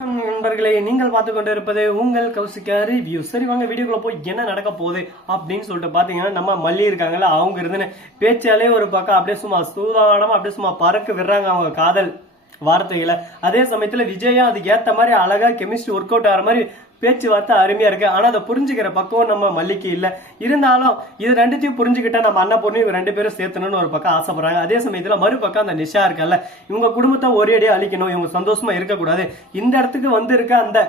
நண்பர்களே. நீங்கள் பார்த்து கொண்டு இருப்பது உங்கள் கௌசிகா ரிவ்யூ சரி வாங்க வீடியோக்குள்ள போய் என்ன நடக்க போகுது அப்படின்னு சொல்லிட்டு பாத்தீங்கன்னா நம்ம மல்லி இருக்காங்கல்ல அவங்க இருந்துன்னு பேச்சாலே ஒரு பக்கம் அப்படியே சும்மா சூதானமா அப்படியே சும்மா பறக்க விடுறாங்க அவங்க காதல் வார்த்தைகளை அதே சமயத்துல விஜயா அதுக்கு ஏத்த மாதிரி அழகா கெமிஸ்ட்ரி ஒர்க் அவுட் ஆகிற மாதிரி பேச்சுவார்த்தை அருமையா இருக்கு. ஆனா அதை புரிஞ்சுக்கிற பக்குவம் நம்ம மல்லிக்கு இல்ல. இருந்தாலும் இது ரெண்டுத்தையும் புரிஞ்சுக்கிட்டா நம்ம அண்ணன் பொண்ணு இவங்க ரெண்டு பேரும் சேர்த்தணும்னு ஒரு பக்கம் ஆசைப்படுறாங்க. அதே சமயத்துல மறுபக்கம் அந்த நிஷா இருக்கல்ல இவங்க குடும்பத்தை ஒரேடியாக அழிக்கணும் இவங்க சந்தோஷமா இருக்கக்கூடாது. இந்த இடத்துக்கு வந்து இருக்க அந்த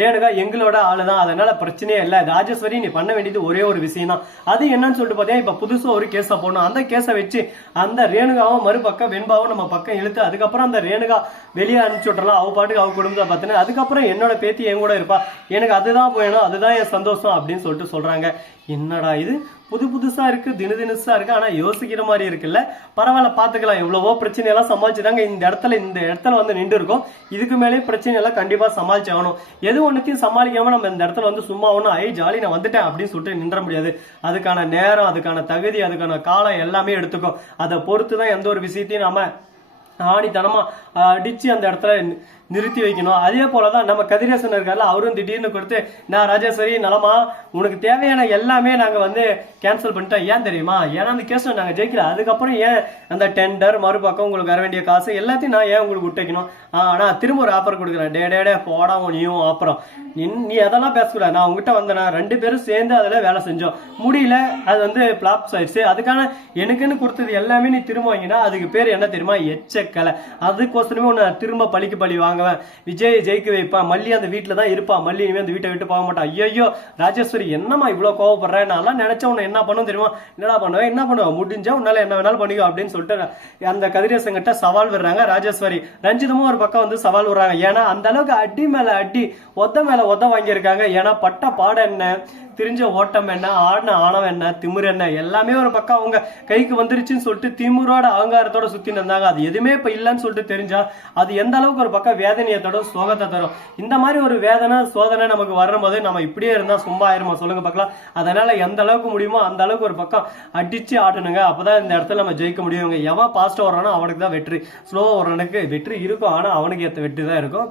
ரேணுகா எங்களோட ஆளுதான். அதனால பிரச்சனையே இல்ல. ராஜேஸ்வரி நீ பண்ண வேண்டியது ஒரே ஒரு விஷயம் தான் அது என்னன்னு சொல்லிட்டு பார்த்தீங்கன்னா இப்ப புதுசா ஒரு கேஸை போடணும். அந்த கேஸை வச்சு அந்த ரேணுகாவும் மறுபக்கம் வெண்பாவும் நம்ம பக்கம் இழுத்து அதுக்கப்புறம் அந்த ரேணுகா வெளியே அனுப்பிச்சு விட்டுறலாம். அவ பாட்டுக்கு அவ குடும்பத்தை பார்த்துன்னு. அதுக்கப்புறம் என்னோட பேத்தி என் கூட இருப்பா. எனக்கு அதுதான் வேணும் அதுதான் என் சந்தோஷம் அப்படின்னு சொல்லிட்டு சொல்றாங்க. என்னடா இது? புது புதுசா இருக்கு தினு தினுசா இருக்கு ஆனா யோசிக்கிற மாதிரி இருக்குல்ல? பரவாயில்ல பாத்துக்கலாம் எவ்வளவோ பிரச்சனை எல்லாம் சமாளிச்சுதாங்க. இந்த இடத்துல இந்த இடத்துல வந்து நின்று இருக்கோம் இதுக்கு மேலே பிரச்சனை எல்லாம் கண்டிப்பா ஆகணும். எது ஒன்றுத்தையும் சமாளிக்காம நம்ம இந்த இடத்துல வந்து சும்மா ஒன்றும் ஐ ஜாலி நான் வந்துட்டேன் அப்படின்னு சொல்லிட்டு நின்ற முடியாது. அதுக்கான நேரம் அதுக்கான தகுதி அதுக்கான காலம் எல்லாமே எடுத்துக்கும். அதை பொறுத்து தான் எந்த ஒரு விஷயத்தையும் நம்ம ஆணித்தனமா அடிச்சு அந்த இடத்துல நிறுத்தி வைக்கணும். அதே போலதான் நம்ம கதிரேசன் இருக்கார்ல அவரும் திடீர்னு கொடுத்து நான் ராஜேஸ்வரி நலமா உனக்கு தேவையான எல்லாமே நாங்க வந்து கேன்சல் பண்ணிட்டோம். ஏன் தெரியுமா? ஏன்னா அந்த கேஸ்ல நாங்க ஜெயிக்கல. அதுக்கப்புறம் ஏன் அந்த டெண்டர் மறுபக்கம் உங்களுக்கு வர வேண்டிய காசு எல்லாத்தையும் நான் ஏன் உங்களுக்கு விட்டு வைக்கணும் ஆனா திரும்ப ஒரு ஆஃபர் கொடுக்குறேன். டே டே டே போடா நீயும் அப்புறம் நீ அதெல்லாம் பேசக்கூடாது. நான் உங்ககிட்ட வந்தேனா ரெண்டு பேரும் சேர்ந்து அதில் வேலை செஞ்சோம். முடியல அது வந்து பிளாப்ஸ் ஆயிடுச்சு. அதுக்கான எனக்குன்னு கொடுத்தது எல்லாமே நீ திரும்ப வாங்கினா அதுக்கு பேர் என்ன தெரியுமா? எச்சக்கலை. அதுக்கோசரமே உன்னை திரும்ப பழிக்கு பழி வாங்குவேன் விஜய் ஜெயிக்க வைப்பான் மல்லி அந்த வீட்டில் தான் இருப்பான் மல்லி இனிமேல் அந்த வீட்டை விட்டு போக மாட்டான் ஐயோ ராஜேஸ்வரி என்னம்மா இவ்வளோ கோவப்படுறேன் நான்லாம் நினைச்சா உன்னை என்ன பண்ணும் தெரியுமா? என்னடா பண்ணுவேன் என்ன பண்ணுவேன் முடிஞ்சா உன்னால என்ன வேணாலும் பண்ணிக்கோ அப்படின்னு சொல்லிட்டு அந்த கதிரேசன் கிட்ட சவால் விடுறாங்க ராஜேஸ்வரி. ரஞ்சிதமும் ஒரு பக்கம் வந்து சவால் விடுறாங்க. ஏன்னா அந்த அளவுக்கு அடி மேல அடி ஒத்த மேல ஒத்த வாங்கியிருக்காங்க. ஏன்னா பட்ட பாடம் என்ன திரிஞ்ச ஓட்டம் என்ன ஆடின ஆணவம் என்ன திமிர் என்ன எல்லாமே ஒரு பக்கம் அவங்க கைக்கு வந்துருச்சுன்னு சொல்லிட்டு திமிரோட அகங்காரத்தோட சுத்தின்னு இருந்தாங்க. அது எதுவுமே இப்ப இல்லைன்னு சொல்லிட்டு தெரிஞ்சா அது எந்த அளவுக்கு ஒரு பக்கம் வேதனையை தரும் சோகத்தை தரும் இந்த மாதிரி ஒரு வேதனை சோதனை நமக்கு வரும்போது நம்ம இப்படியே இருந்தா சும்மா ஆயிருமா? சொல்லுங்க பார்க்கலாம். அதனால எந்த அளவுக்கு முடியுமோ அந்த அளவுக்கு ஒரு பக்கம் அடிச்சு ஆட்டணுங்க. அப்பதான் இந்த இடத்துல நம்ம ஜெயிக்க முடியுங்க. எவன் பாஸ்ட் வர்றானோ அவனுக்கு தான் வெற்றி. ஸ்லோவா வர்றவனுக்கு வெற்றி இருக்கும். ஆனா அவனுக்கு ஏற்ற வெற்றி தான் இருக்கும்.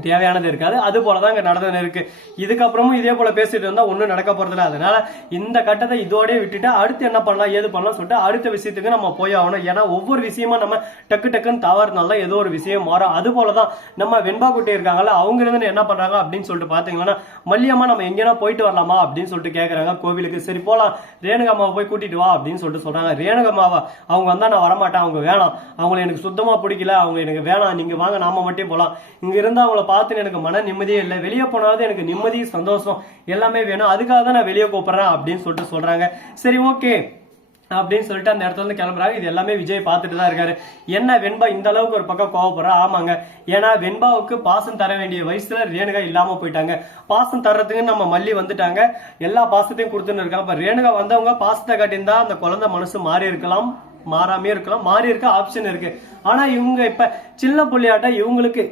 தேவையானது இருக்காது. அது போலதான் இங்க நடந்து இருக்கு. இதுக்கப்புறமும் இதே போல பேசிட்டு இருந்தா ஒண்ணும் நடக்க போறதில்ல அதனால இந்த கட்டத்தை இதோடய விட்டுட்டு அடுத்து என்ன பண்ணலாம் ஏது பண்ணலாம் சொல்லிட்டு அடுத்த விஷயத்துக்கு நம்ம போய் ஆகணும். ஏன்னா ஒவ்வொரு விஷயமா நம்ம டக்கு டக்குன்னு தவறுனால ஏதோ ஒரு விஷயம் மாறும். அது போலதான் நம்ம வெண்பா குட்டி இருக்காங்கல்ல அவங்க இருந்து என்ன பண்றாங்க அப்படின்னு சொல்லிட்டு பாத்தீங்கன்னா மல்லியம்மா நம்ம எங்கேனா போயிட்டு வரலாமா அப்படின்னு சொல்லிட்டு கேக்குறாங்க. கோவிலுக்கு சரி போலாம். ரேணுகம்மாவை போய் கூட்டிட்டு வா அப்படின்னு சொல்லிட்டு சொல்றாங்க. ரேணுகம்மாவா அவங்க வந்தா நான் வரமாட்டேன் அவங்க வேணாம். அவங்களை எனக்கு சுத்தமா பிடிக்கல அவங்க எனக்கு வேணாம். நீங்க வாங்க நாம மட்டும் போலாம். இங்க இருந்து அவங்கள பார்த்து எனக்கு மன நிம்மதியே இல்லை. வெளியே போனாவது எனக்கு நிம்மதி சந்தோஷம் எல்லாமே வேணும். அதுக்காக தான் நான் வெளியே கூப்பிட்றேன் அப்படின்னு சொல்லிட்டு சொல்றாங்க. சரி ஓகே அப்படின்னு சொல்லிட்டு அந்த இடத்துல இருந்து கிளம்புறாங்க. இது எல்லாமே விஜய் பார்த்துட்டு தான் இருக்காரு. என்ன வெண்பா இந்த அளவுக்கு ஒரு பக்கம் கோவப்படுறா? ஆமாங்க. ஏன்னா வெண்பாவுக்கு பாசம் தர வேண்டிய வயசுல ரேணுகா இல்லாம போயிட்டாங்க. பாசம் தர்றதுக்கு நம்ம மல்லி வந்துட்டாங்க. எல்லா பாசத்தையும் கொடுத்துன்னு இருக்காங்க. இப்ப ரேணுகா வந்தவங்க பாசத்தை காட்டியிருந்தா அந்த குழந்தை மனசு மாறி இருக்கலாம். மாறாமே இருக்கலாம். மாறி இருக்க ஆப்ஷன் இருக்கு. ஆனா இவங்க இப்ப சின்ன புள்ளியாட்ட இவங்களுக்கு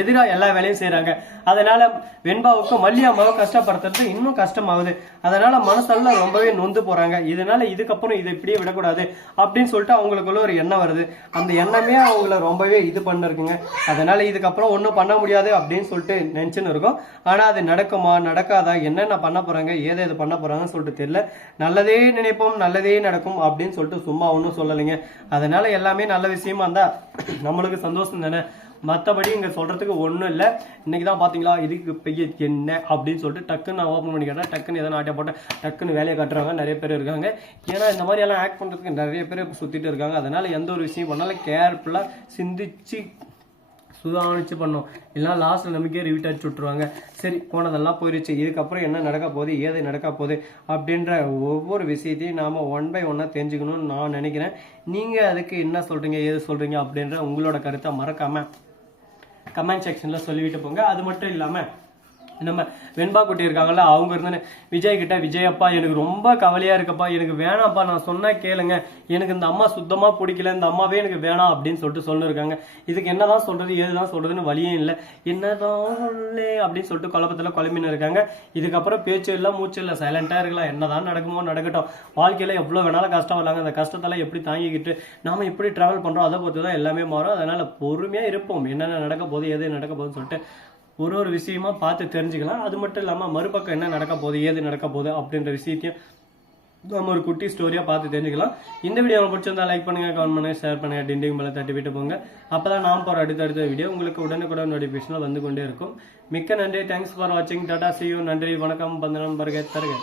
எதிராக எல்லா வேலையும் செய்யறாங்க அதனால வெண்பாவுக்கும் மல்லியாமாவும் கஷ்டப்படுத்துறது இன்னும் கஷ்டமாகுது. அதனால மனசெல்லாம் ரொம்பவே நொந்து போறாங்க. இதனால இதுக்கப்புறம் இதை இப்படியே விடக்கூடாது அப்படின்னு சொல்லிட்டு அவங்களுக்குள்ள ஒரு எண்ணம் வருது. அந்த எண்ணமே அவங்கள ரொம்பவே இது பண்ணிருக்குங்க. அதனால இதுக்கப்புறம் ஒன்றும் பண்ண முடியாது அப்படின்னு சொல்லிட்டு நினச்சின்னு இருக்கும். ஆனா அது நடக்குமா நடக்காதா என்னென்ன பண்ண போறாங்க ஏதை எது பண்ண போறாங்கன்னு சொல்லிட்டு தெரியல. நல்லதே நினைப்போம் நல்லதே நடக்கும் அப்படின்னு சொல்லிட்டு சும்மா ஒன்றும் சொல்லலைங்க. அதனால எல்லாமே நல்ல விஷயமா இருந்தா நம்மளுக்கு சந்தோஷம் தானே? மற்றபடி இங்க சொல்றதுக்கு ஒன்றும் இல்லை. இன்னைக்கு தான் பார்த்தீங்களா இதுக்கு பெய்ய என்ன அப்படின்னு சொல்லிட்டு டக்குன்னு நான் ஓப்பன் பண்ணி கேட்டேன். டக்குன்னு எதனா ஆட்டை போட்டேன். டக்குன்னு வேலையை கட்டுறாங்க. நிறைய பேர் இருக்காங்க. ஏன்னா இந்த மாதிரி எல்லாம் ஆக்ட் பண்ணுறதுக்கு நிறைய பேர் சுற்றிட்டு இருக்காங்க. அதனால எந்த ஒரு விஷயம் பண்ணாலும் கேர்ஃபுல்லாக சிந்திச்சு சுதானிச்சு பண்ணோம். இல்லைனா லாஸ்ட்டில் நமக்கே ரிவிட் அடிச்சு விட்டுருவாங்க. சரி போனதெல்லாம் போயிருச்சு. இதுக்கப்புறம் என்ன நடக்க போகுது? ஏது நடக்க போகுது? அப்படின்ற ஒவ்வொரு விஷயத்தையும் நாம் ஒன் பை ஒன்னாக தெரிஞ்சுக்கணும்னு நான் நினைக்கிறேன். நீங்கள் அதுக்கு என்ன சொல்கிறீங்க ஏது சொல்கிறீங்க அப்படின்ற உங்களோட கருத்தை மறக்காமல் கமெண்ட் செக்ஷனில் சொல்லிவிட்டு போங்க. அது மட்டும் இல்லாமல் நம்ம வெண்பா குட்டி இருக்காங்கல்ல அவங்க இருந்தானே விஜய் கிட்ட விஜய் அப்பா எனக்கு ரொம்ப கவலையா இருக்கப்பா எனக்கு வேணாம்ப்பா நான் சொன்னா கேளுங்க. எனக்கு இந்த அம்மா சுத்தமா பிடிக்கல இந்த அம்மாவே எனக்கு வேணாம் அப்படின்னு சொல்லிட்டு சொல்லிருக்காங்க. இதுக்கு என்னதான் சொல்றது ஏதுதான் சொல்றதுன்னு வழியே இல்லை. என்னதான் அப்படின்னு சொல்லிட்டு குழப்பத்துல குழம்பின்னு இருக்காங்க. இதுக்கப்புறம் பேச்சு இல்லை மூச்சு இல்லை சைலண்டா இருக்கலாம். என்னதான் நடக்குமோ நடக்கட்டும். வாழ்க்கையில எவ்வளவு வேணாலும் கஷ்டம் வரலாங்க அந்த கஷ்டத்தெல்லாம் எப்படி தாங்கிக்கிட்டு நாம எப்படி டிராவல் பண்றோம் அதை பொறுத்து தான் எல்லாமே மாறும். அதனால பொறுமையா இருப்போம். என்னென்ன நடக்க போகுது எது நடக்க போகுதுன்னு சொல்லிட்டு ஒரு ஒரு விஷயமா பார்த்து தெரிஞ்சுக்கலாம். அது மட்டும் இல்லாமல் மறுபக்கம் என்ன நடக்க போகுது ஏது நடக்க போகுது அப்படின்ற விஷயத்தையும் நம்ம ஒரு குட்டி ஸ்டோரியாக பார்த்து தெரிஞ்சுக்கலாம். இந்த வீடியோ உங்களுக்கு பிடிச்சிருந்தா லைக் பண்ணுங்க கமெண்ட் பண்ணுங்க ஷேர் பண்ணுங்க டிண்டிங் மேலே தட்டி விட்டு போங்க. அப்போ தான் நான் போகிற அடுத்தடுத்த வீடியோ உங்களுக்கு உடனுக்குடன் நோட்டிஃபிகேஷனில் வந்து கொண்டே இருக்கும். மிக்க நன்றி. தேங்க்ஸ் ஃபார் வாட்சிங் டாடா சியூ நன்றி. வணக்கம். பந்தனம் பருகே தருக.